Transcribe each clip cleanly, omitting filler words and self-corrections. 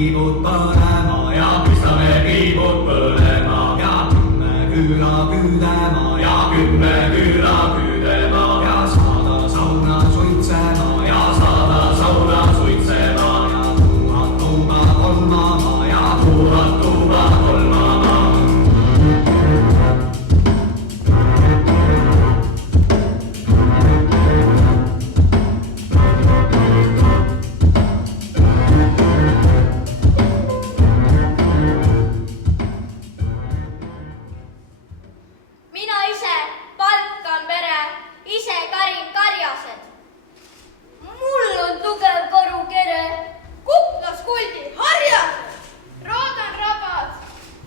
piibud põlema ja pistame piibud põlema ja 10 küla küdema ja 10 küla küdema ja saada sauna suitsema ja saada sauna suitsema ja 1000 tuuba kolmama ja 1000 tuuba kolmama. Mina ise palkan pere, ise karin karjased. Mul on tugev karukere, kuklas kuldi harjased. Roodan rabad,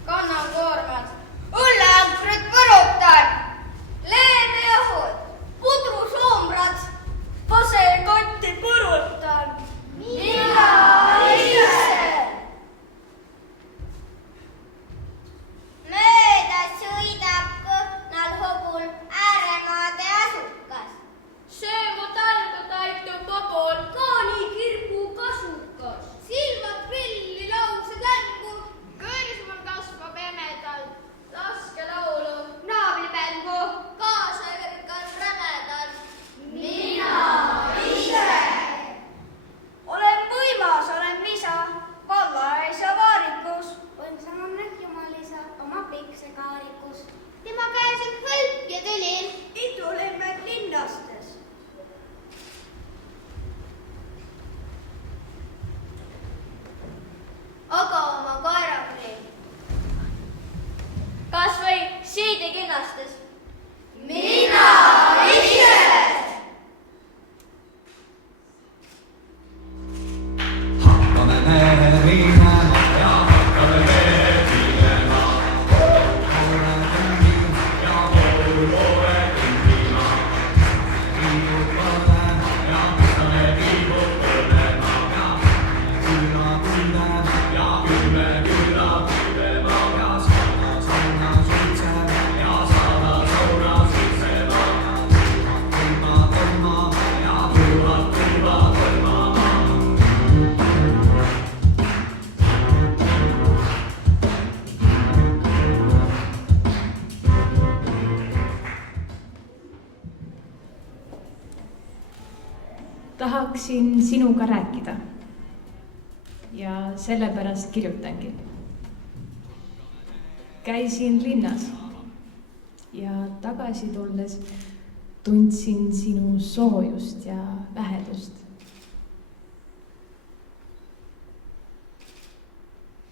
kannan koormad, õlleankrit võrutan. Leemeõhud, pudrusoomrad, pasekotti põrutan. Mina ise. Mööda sõidab kõhnal hobul ääremaade asukas. Söömu talgu taitub hobul kaanikirbu kasukas. Silmad pilli laulsed längu, kõrsmul kasvab emedal. Laske laulu, naablipängu, kaasa kõrgan rämedal. Mina ise. Olen võimas, olen visa, vallaisa vaarikus. Õndsam on nüüd jumalisa oma piksekaarikus. Tema käes on hõlp ja tülil. Idulemmad linnastes. Aga oma kaerakriim. Kas või siidikinnastes. Mina ise. Hakkame mehe minema ja hakkame mehe minema. Poole kõndima ja poole kõndima. Piibud põlema ja pistame piibud põlema ja 10 küla küdema ja 10 küla küdema ja saada sauna suitsema ja saada sauna suitsema ja 1000 tuuba kolmama. Tahaksin sinuga rääkida ja sellepärast kirjutangi. Käisin linnas ja tagasi tulles tundsin sinu soojust ja lähedust.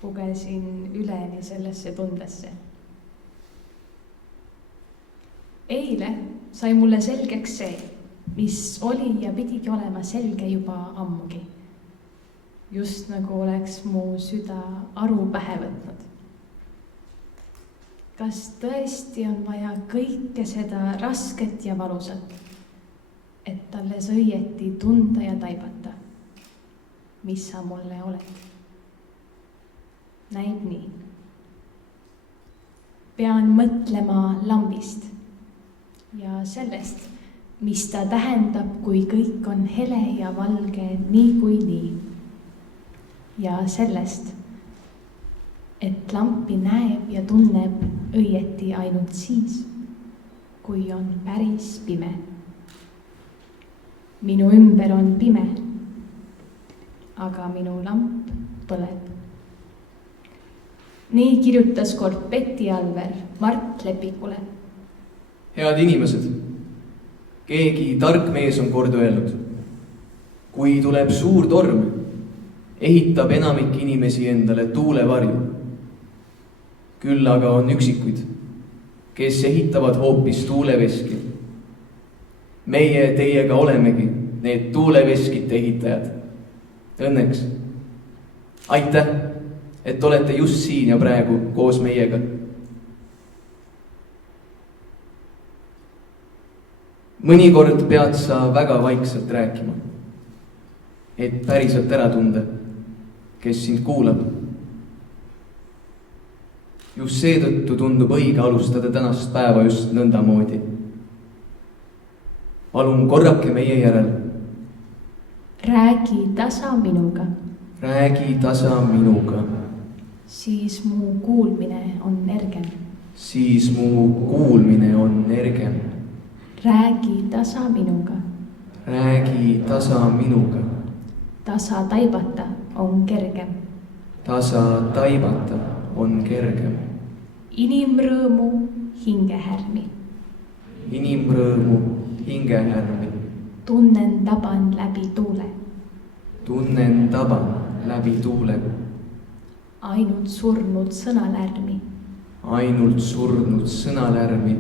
Pugesin üleni sellesse tundesse. Eile sai mulle selgeks see, mis oli ja pidigi olema selge juba ammugi. Just nagu oleks mu süda aru pähe võtnud. Kas tõesti on vaja kõike seda rasket ja valusat, et alles õieti tunda ja taibata, mis sa mulle oled? Näib nii. Pean mõtlema lambist ja sellest, mis ta tähendab, kui kõik on hele ja valge nii kui nii. Ja sellest, et lampi näeb ja tunneb õieti ainult siis, kui on päris pime. Minu ümber on pime, aga minu lamp põleb. Nii kirjutas kord Betty Alver Mart Lepikule. Head inimesed, keegi tark mees on kord öelnud, kui tuleb suur torm, ehitab enamik inimesi endale tuulevarju. Küll aga on üksikuid, kes ehitavad hoopis tuuleveski. Meie teiega olemegi need tuuleveskite ehitajad. Õnneks. Aitäh, et olete just siin ja praegu koos meiega. Mõnikord pead sa väga vaikselt rääkima, et päriselt ära tunda, kes sind kuulab. Just seetõttu tundub õige alustada tänast päeva just nõndamoodi. Palun korrake meie järel. Räägi tasa minuga räägi tasa minuga, siis mu kuulmine on ergem. siis mu kuulmine on ergem. räägi tasa minuga, räägi tasa minuga, tasa taibata on kergem. tasa taibata on kergem. Inimrõõmu hingehärmi inimrõõmu hingehärmi tunnen taban läbi tuule. tunnen taban läbi tuule. ainult surnud sõnalärmi ainult surnud sõnalärmi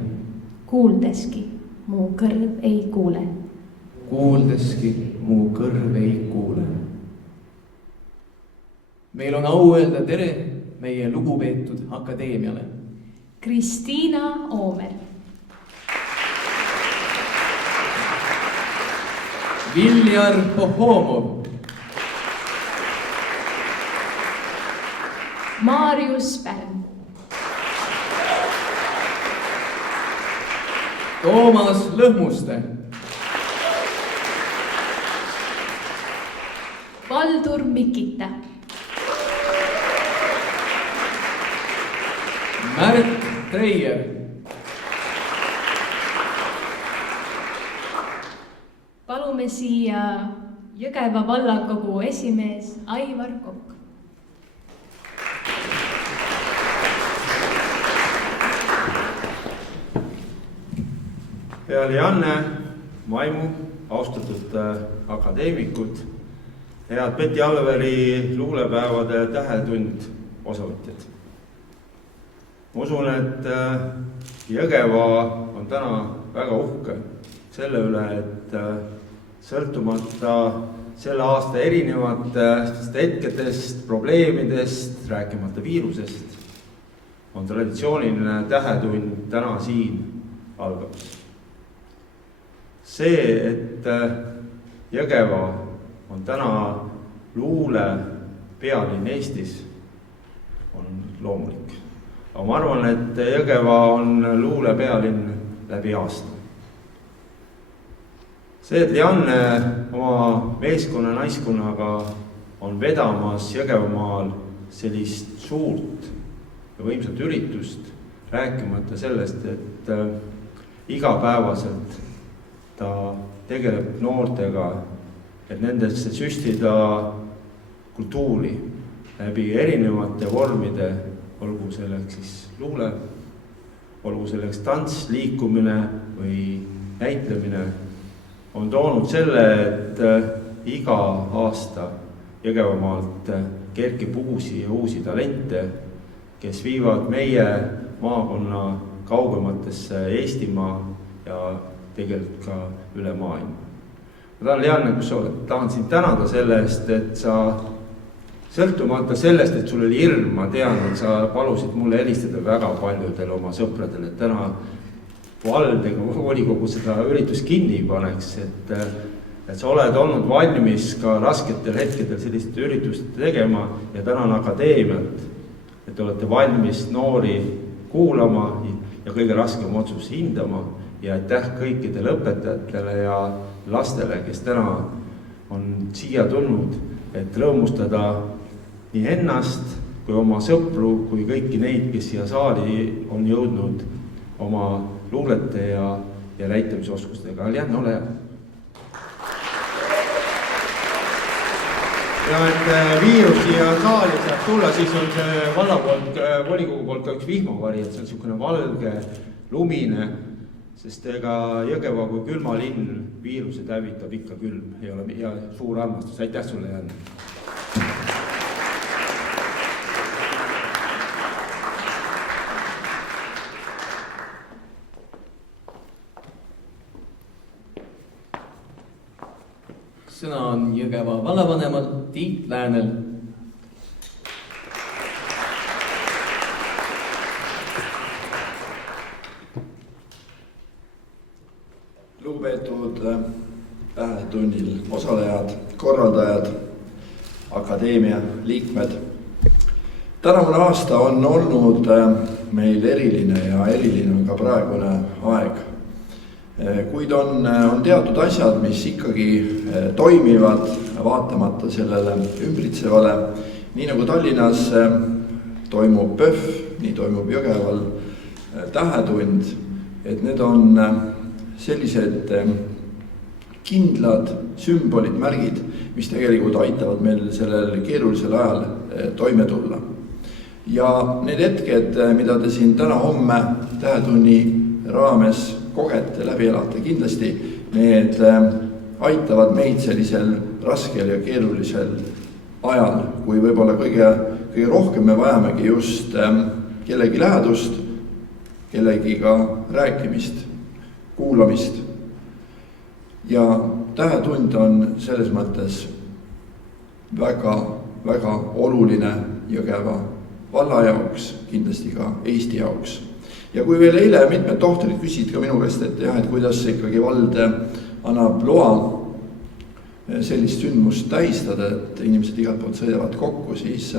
kuuldeski mu kõrv ei kuule. kuuldeski mu kõrv ei kuule. meil on au öelda tere meie lugupeetud akadeemiale. Kristiina Oomer, Viljar Pohomov, Maarjus Pärn, Toomas Lõhmuste, Valdur Mikita, Märt Treier, palume siia Jõgeva vallakogu esimees Aivar Kokk. Hea Lianne, Maimu, austatud akadeemikud, head Peti Alveri luulepäevade tähetund osavõtjad. Ma usun, et Jõgeva on täna väga uhke selle üle, et sõltumata selle aasta erinevatest hetkedest, probleemidest, rääkimata viirusest, on traditsiooniline tähetund täna siin algamas. See, et Jõgeva on täna luule pealinn Eestis, on loomulik. Aga ma arvan, et Jõgeva on luule pealinn läbi aasta. See, et Lianne oma meeskonna naiskonnaga on vedamas Jõgevamaal sellist suurt ja võimsat üritust, rääkimata sellest, et igapäevaselt ta tegeleb noortega, et nendesse süstida kultuuri läbi erinevate vormide, olgu selleks siis luule, olgu selleks tants, liikumine või näitlemine, on toonud selle, et iga aasta Jõgevamaalt kerkib uusi ja uusi talente, kes viivad meie maakonna kaugematesse Eestimaa ja tegelikult ka üle maailma. Ma tahan, Lianne, kus sa oled, tahan sind tänada selle eest, et sa sõltumata sellest, et sul oli hirm, ma tean, et sa palusid mulle helistada väga paljudele oma sõpradele, et täna vald ega volikogu seda üritust kinni paneks, et sa oled olnud valmis ka rasketel hetkedel sellist üritust tegema ja tänan akadeemiat, et te olete valmis noori kuulama ja kõige raskem otsus hindama ja aitäh kõikidele õpetajatele ja lastele, kes täna on siia tulnud, et rõõmustada nii ennast kui oma sõpru, kui kõiki neid, kes siia saali on jõudnud oma luulete ja näitamisoskustega. Lianne, ole hea. Ja et viirus siia saali saab tulla, siis on see valla poolt, volikogu poolt ka üks vihmavari, et see on niisugune valge, lumine, sest ega Jõgeva kui külma linn viiruse hävitab ikka külm, ei ole ja suur armastus. Aitäh sulle, Janne! Sõna on Jõgeva vallavanemal Tiit Läänel. Lugupeetud tähetunnil osalejad, korraldajad, akadeemia liikmed. Tänavune aasta on olnud meil eriline ja eriline on ka praegune aeg. kuid on teatud asjad, mis ikkagi toimivad vaatamata sellele ümbritsevale. Nii nagu Tallinnas toimub PÖFF, nii toimub Jõgeval tähetund, et need on sellised kindlad sümbolid, märgid, mis tegelikult aitavad meil sellel keerulisel ajal toime tulla. Ja need hetked, mida te siin täna-homme tähetunni raames kogete, läbi elate, kindlasti need aitavad meid sellisel raskel ja keerulisel ajal, kui võib-olla kõige rohkem me vajamegi just kellegi lähedust, kellegiga rääkimist, kuulamist. Ja tähetund on selles mõttes väga oluline Jõgeva valla jaoks, kindlasti ka Eesti jaoks. Ja kui veel eile mitmed tohtorid küsisid ka minu käest, et kuidas ikkagi vald annab loa sellist sündmust tähistada, et inimesed igalt poolt sõidavad kokku, siis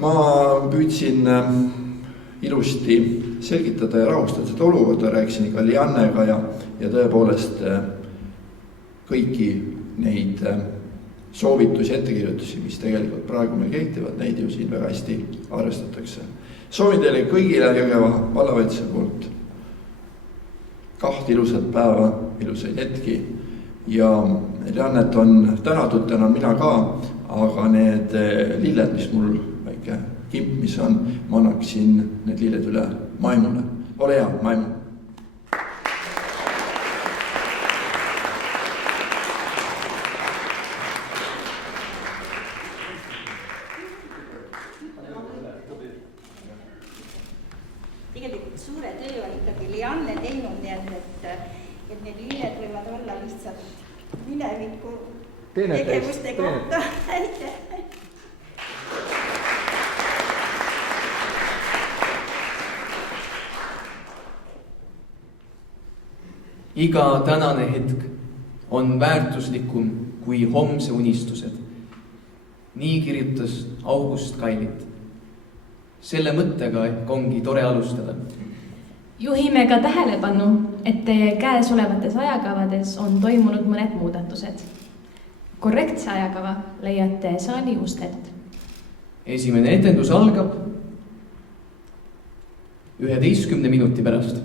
ma püüdsin ilusti selgitada ja rahustada seda olukorda, rääkisin ka Liannega ja tõepoolest kõiki neid soovitusi, ettekirjutusi, mis tegelikult praegu meil kehtivad, neid ju siin väga hästi arvestatakse. Soovin teile kõigile Jõgeva vallavalitsuse poolt 2 ilusat päeva, ilusaid hetki ja Liannet on tänatud, tänan mina ka, aga need lilled, mis mul väike kimp, mis on, ma annaksin need lilled üle Maimule. Ole hea, Maimu! Tegelikult suure töö on ikkagi Lianne teinud, nii et need lilled võivad olla lihtsalt mineviku tegevuste kohta. Iga tänane hetk on väärtuslikum kui homse unistused. Nii kirjutas August Kailit. Selle mõttega ehk ongi tore alustada. Juhime ka tähelepanu, et teie käes olevates ajakavades on toimunud mõned muudatused. Korrektse ajakava leiate saali ustelt. Esimene etendus algab 11 minuti pärast.